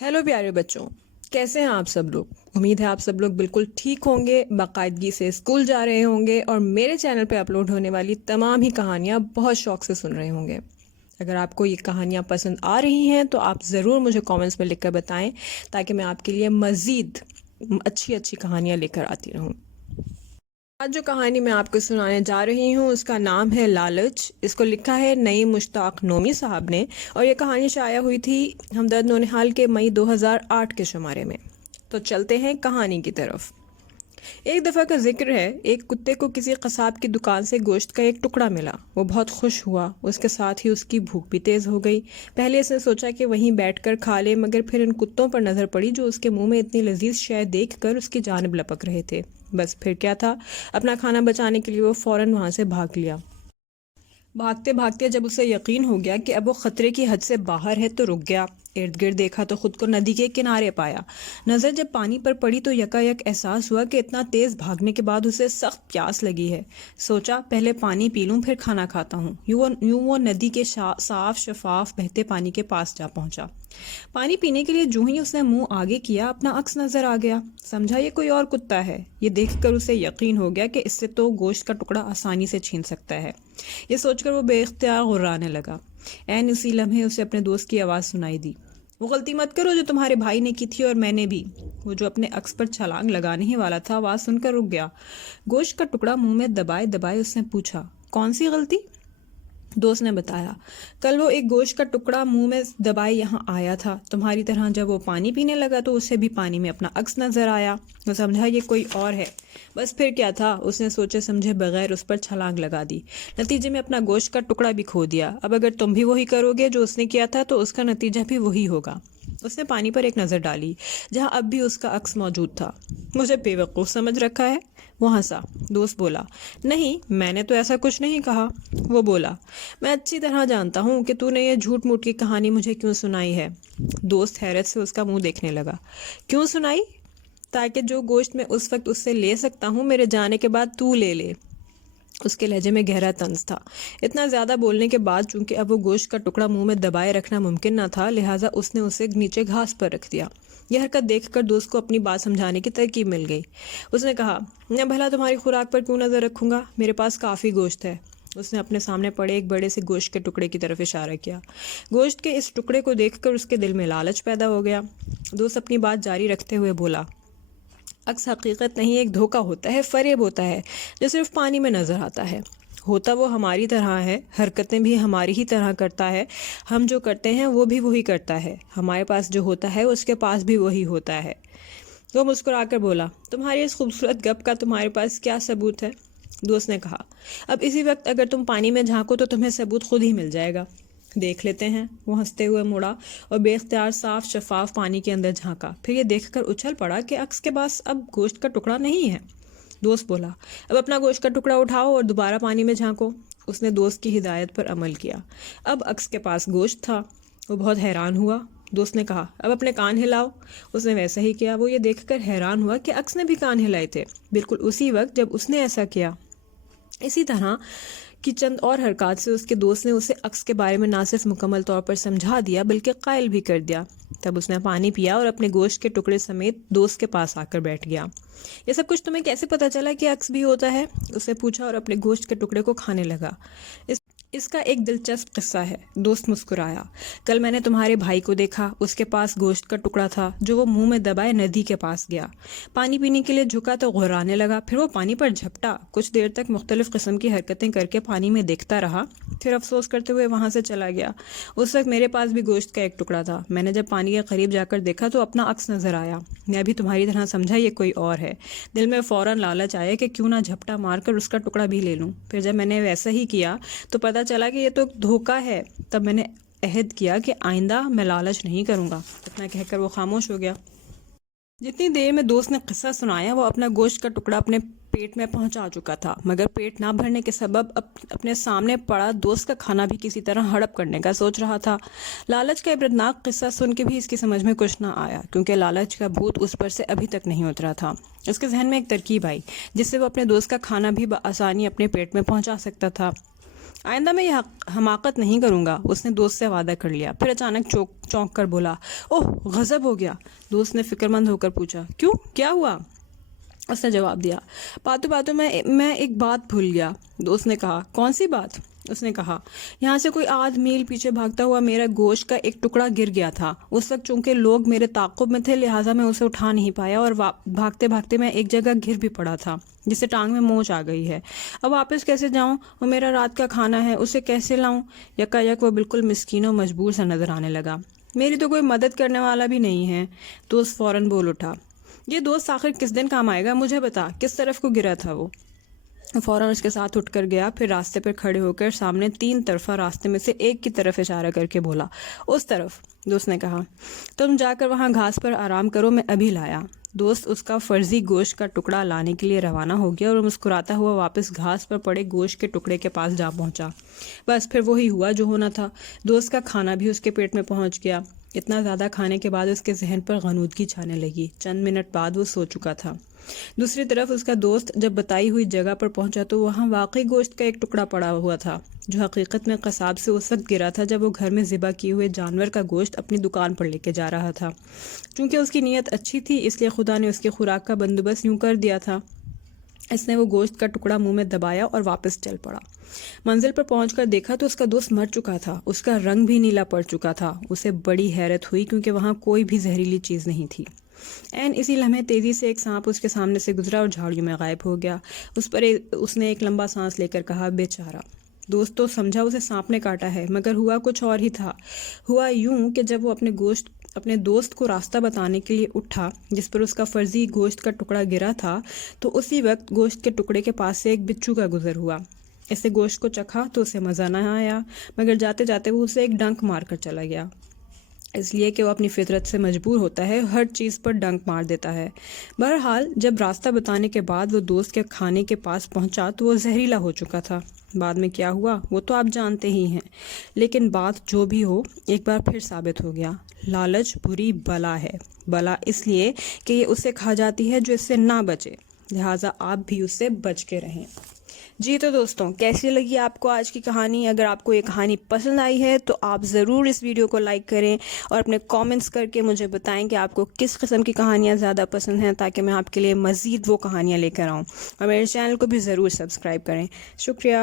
Hello प्यारे बच्चों, कैसे हैं आप सब लोग। उम्मीद है आप सब लोग बिल्कुल ठीक होंगे, बाकायदगी से स्कूल जा रहे होंगे और मेरे चैनल पे अपलोड होने वाली तमाम ही कहानियाँ बहुत शौक से सुन रहे होंगे। अगर आपको ये कहानियाँ पसंद आ रही हैं तो आप ज़रूर मुझे कमेंट्स में लिखकर बताएं, ताकि मैं आपके लिए मज़ीद अच्छी अच्छी कहानियाँ लेकर आती रहूँ। आज जो कहानी मैं आपको सुनाने जा रही हूँ उसका नाम है लालच। इसको लिखा है नईम मुश्ताक नोमी साहब ने और ये कहानी शाया हुई थी हमदर्द नौनिहाल के मई 2008 के शुमारे में। तो चलते हैं कहानी की तरफ। एक दफ़ा का जिक्र है, एक कुत्ते को किसी कसाब की दुकान से गोश्त का एक टुकड़ा मिला। वो बहुत खुश हुआ, उसके साथ ही उसकी भूख भी तेज़ हो गई। पहले इसने सोचा कि वहीं बैठकर खा ले, मगर फिर इन कुत्तों पर नज़र पड़ी जो उसके मुंह में इतनी लजीज शय देखकर उसकी जानिब लपक रहे थे। बस फिर क्या था, अपना खाना बचाने के लिए वो फ़ौरन वहाँ से भाग लिया। भागते भागते जब उसे यकीन हो गया कि अब वो खतरे की हद से बाहर है तो रुक गया। इर्द गिर्द देखा तो खुद को नदी के किनारे पाया। नज़र जब पानी पर पड़ी तो यकायक एहसास हुआ कि इतना तेज़ भागने के बाद उसे सख्त प्यास लगी है। सोचा पहले पानी पी लूं फिर खाना खाता हूँ। यूं वो नदी के साफ शफाफ बहते पानी के पास जा पहुंचा। पानी पीने के लिए जो ही उसने मुंह आगे किया अपना अक्स नजर आ गया। समझा ये कोई और कुत्ता है। ये देखकर उसे यकीन हो गया कि इससे तो गोश्त का टुकड़ा आसानी से छीन सकता है। ये सोचकर वो बेख्तियार गुर्राने लगा। ऐन उसी लम्हे उसे अपने दोस्त की आवाज़ सुनाई दी। वो गलती मत करो जो तुम्हारे भाई ने की थी और मैंने भी। वो जो अपने अक्स पर छलांग लगाने ही वाला था आवाज़ सुनकर रुक गया। गोश्त का टुकड़ा मुंह में दबाए दबाए उसने पूछा, कौन सी गलती। दोस्त ने बताया, कल वो एक गोश्त का टुकड़ा मुंह में दबाए यहाँ आया था। तुम्हारी तरह जब वो पानी पीने लगा तो उसे भी पानी में अपना अक्स नजर आया। वो समझा ये कोई और है। बस फिर क्या था, उसने सोचे समझे बगैर उस पर छलांग लगा दी। नतीजे में अपना गोश्त का टुकड़ा भी खो दिया। अब अगर तुम भी वही करोगे जो उसने किया था तो उसका नतीजा भी वही होगा। उसने पानी पर एक नज़र डाली जहाँ अब भी उसका अक्स मौजूद था। मुझे बेवकूफ़ समझ रखा है। वो हंसा। दोस्त बोला, नहीं मैंने तो ऐसा कुछ नहीं कहा। वो बोला, मैं अच्छी तरह जानता हूँ कि तूने ये झूठ मूठ की कहानी मुझे क्यों सुनाई है। दोस्त हैरत से उसका मुंह देखने लगा। क्यों सुनाई? ताकि जो गोश्त मैं उस वक्त उससे ले सकता हूँ मेरे जाने के बाद तू ले ले। उसके लहजे में गहरा तंज था। इतना ज़्यादा बोलने के बाद चूंकि अब वो गोश्त का टुकड़ा मुंह में दबाए रखना मुमकिन न था, लिहाजा उसने उसे नीचे घास पर रख दिया। यह हरकत देखकर दोस्त को अपनी बात समझाने की तरकीब मिल गई। उसने कहा, मैं भला तुम्हारी खुराक पर क्यों नज़र रखूँगा, मेरे पास काफ़ी गोश्त है। उसने अपने सामने पड़े एक बड़े से गोश्त के टुकड़े की तरफ इशारा किया। गोश्त के इस टुकड़े को देखकर उसके दिल में लालच पैदा हो गया। दोस्त अपनी बात जारी रखते हुए बोला, अक्स हकीकत नहीं एक धोखा होता है, फरेब होता है जो सिर्फ पानी में नज़र आता है। होता वो हमारी तरह है, हरकतें भी हमारी ही तरह करता है। हम जो करते हैं वो भी वही करता है। हमारे पास जो होता है उसके पास भी वही होता है। वो मुस्कुराकर बोला, तुम्हारी इस खूबसूरत गप का तुम्हारे पास क्या सबूत है। दोस्त ने कहा, अब इसी वक्त अगर तुम पानी में झांको तो तुम्हें सबूत खुद ही मिल जाएगा। देख लेते हैं। वो हंसते हुए मुड़ा और बेख्तियार साफ शफाफ पानी के अंदर झांका। फिर ये देखकर उछल पड़ा कि अक्स के पास अब गोश्त का टुकड़ा नहीं है। दोस्त बोला, अब अपना गोश्त का टुकड़ा उठाओ और दोबारा पानी में झांको। उसने दोस्त की हिदायत पर अमल किया। अब अक्स के पास गोश्त था। वो बहुत हैरान हुआ। दोस्त ने कहा, अब अपने कान हिलाओ। उसने वैसा ही किया। वो ये देखकर हैरान हुआ कि अक्स ने भी कान हिलाए थे बिल्कुल उसी वक्त जब उसने ऐसा किया। इसी तरह कि चंद और हरकत से उसके दोस्त ने उसे अक्स के बारे में ना सिर्फ मुकम्मल तौर पर समझा दिया बल्कि कायल भी कर दिया। तब उसने पानी पिया और अपने गोश्त के टुकड़े समेत दोस्त के पास आकर बैठ गया। ये सब कुछ तुम्हें कैसे पता चला कि अक्स भी होता है? उसने पूछा और अपने गोश्त के टुकड़े को खाने लगा। इसका एक दिलचस्प किस्सा है। दोस्त मुस्कुराया। कल मैंने तुम्हारे भाई को देखा। उसके पास गोश्त का टुकड़ा था जो वो मुंह में दबाए नदी के पास गया। पानी पीने के लिए झुका तो गुर्राने लगा। फिर वो पानी पर झपटा। कुछ देर तक मुख्तलिफ किस्म की हरकतें करके पानी में देखता रहा। फिर अफसोस करते हुए वहाँ से चला गया। उस वक्त मेरे पास भी गोश्त का एक टुकड़ा था। मैंने जब पानी के करीब जाकर देखा तो अपना अक्स नजर आया। मैं भी तुम्हारी तरह समझा ये कोई और है। दिल में फ़ौरन लालच आया कि क्यों ना झपटा मारकर उसका टुकड़ा भी ले लूँ। फिर जब मैंने वैसा ही किया तो पता चला कि ये तो धोखा है। तब मैंने अहद किया कि आइंदा मैं लालच नहीं करूँगा। इतना कहकर वो खामोश हो गया। जितनी देर में दोस्त ने किस्सा सुनाया वो अपना गोश्त का टुकड़ा अपने पेट में पहुंचा चुका था, मगर पेट ना भरने के सबब अपने सामने पड़ा दोस्त का खाना भी किसी तरह हड़प करने का सोच रहा था। लालच का इबरतनाक किस्सा सुन के भी इसकी समझ में कुछ ना आया, क्योंकि लालच का भूत उस पर से अभी तक नहीं उतरा था। उसके जहन में एक तरकीब आई जिससे वो अपने दोस्त का खाना भी बआसानी अपने पेट में पहुंचा सकता था। آئندہ میں یہ حماقت نہیں کروں گا، اس نے دوست سے وعدہ کر لیا۔ پھر اچانک چونک کر بولا، اوہ غضب ہو گیا۔ دوست نے فکر مند ہو کر پوچھا، کیوں، کیا ہوا؟ اس نے جواب دیا، باتوں باتوں میں ایک بات بھول گیا۔ دوست نے کہا، کون سی بات؟ اس نے کہا، یہاں سے کوئی 8 میل پیچھے بھاگتا ہوا میرا گوشت کا ایک ٹکڑا گر گیا تھا۔ اس وقت چونکہ لوگ میرے تعاقب میں تھے لہٰذا میں اسے اٹھا نہیں پایا اور بھاگتے بھاگتے میں ایک جگہ گر بھی پڑا تھا جس سے ٹانگ میں موچ آ گئی ہے۔ اب واپس کیسے جاؤں؟ وہ میرا رات کا کھانا ہے، اسے کیسے لاؤں؟ یکایک وہ بالکل مسکین و مجبور سا نظر آنے لگا۔ میری تو کوئی مدد کرنے والا بھی نہیں ہے۔ دوست فوراً بول اٹھا، یہ دوست آخر کس دن کام آئے گا؟ مجھے بتا، کس طرف کو گرا تھا وہ؟ فوراً اس کے ساتھ اٹھ کر گیا، پھر راستے پر کھڑے ہو کر سامنے 3 طرفہ راستے میں سے ایک کی طرف اشارہ کر کے بولا، اس طرف۔ دوست نے کہا، تم جا کر وہاں گھاس پر آرام کرو، میں ابھی لایا۔ دوست اس کا فرضی گوشت کا ٹکڑا لانے کے لیے روانہ ہو گیا اور مسکراتا ہوا واپس گھاس پر پڑے گوشت کے ٹکڑے کے پاس جا پہنچا۔ بس پھر وہی ہوا جو ہونا تھا، دوست کا کھانا بھی اس کے پیٹ میں پہنچ گیا۔ اتنا زیادہ کھانے کے بعد اس کے ذہن پر غنودگی چھانے لگی۔ چند منٹ بعد وہ سو چکا تھا۔ دوسری طرف اس کا دوست جب بتائی ہوئی جگہ پر پہنچا تو وہاں واقعی گوشت کا ایک ٹکڑا پڑا ہوا تھا جو حقیقت میں قصاب سے اس وقت گرا تھا جب وہ گھر میں ذبح کیے ہوئے جانور کا گوشت اپنی دکان پر لے کے جا رہا تھا۔ چونکہ اس کی نیت اچھی تھی اس لیے خدا نے اس کی خوراک کا بندوبست یوں کر دیا تھا۔ اس نے وہ گوشت کا ٹکڑا منہ میں دبایا اور واپس چل پڑا۔ منزل پر پہنچ کر دیکھا تو اس کا دوست مر چکا تھا، اس کا رنگ بھی نیلا پڑ چکا تھا۔ اسے بڑی حیرت ہوئی کیونکہ وہاں کوئی بھی زہریلی چیز نہیں تھی۔ عین اسی لمحے تیزی سے ایک سانپ اس کے سامنے سے گزرا اور جھاڑیوں میں غائب ہو گیا۔ اس نے ایک لمبا سانس لے کر کہا، بیچارہ۔ دوست تو سمجھا اسے سانپ نے کاٹا ہے، مگر ہوا کچھ اور ہی تھا۔ ہوا یوں کہ جب وہ اپنے دوست کو راستہ بتانے کے لیے اٹھا جس پر اس کا فرضی گوشت کا ٹکڑا گرا تھا تو اسی وقت گوشت کے ٹکڑے کے پاس سے ایک بچھو کا گزر ہوا۔ اسے گوشت کو چکھا تو اسے مزہ نہ آیا، مگر جاتے جاتے وہ اسے ایک ڈنک مار کر چلا گیا، اس لیے کہ وہ اپنی فطرت سے مجبور ہوتا ہے، ہر چیز پر ڈنک مار دیتا ہے۔ بہرحال جب راستہ بتانے کے بعد وہ دوست کے کھانے کے پاس پہنچا تو وہ زہریلا ہو چکا تھا۔ بعد میں کیا ہوا وہ تو آپ جانتے ہی ہیں، لیکن بات جو بھی ہو ایک بار پھر ثابت ہو گیا، لالچ بری بلا ہے۔ بلا اس لیے کہ یہ اسے کھا جاتی ہے جو اس سے نہ بچے، لہٰذا آپ بھی اس سے بچ کے رہیں۔ جی تو دوستوں، کیسی لگی آپ کو آج کی کہانی؟ اگر آپ کو یہ کہانی پسند آئی ہے تو آپ ضرور اس ویڈیو کو لائک کریں اور اپنے کامنٹس کر کے مجھے بتائیں کہ آپ کو کس قسم کی کہانیاں زیادہ پسند ہیں، تاکہ میں آپ کے لیے مزید وہ کہانیاں لے کر آؤں، اور میرے چینل کو بھی ضرور سبسکرائب کریں۔ شکریہ۔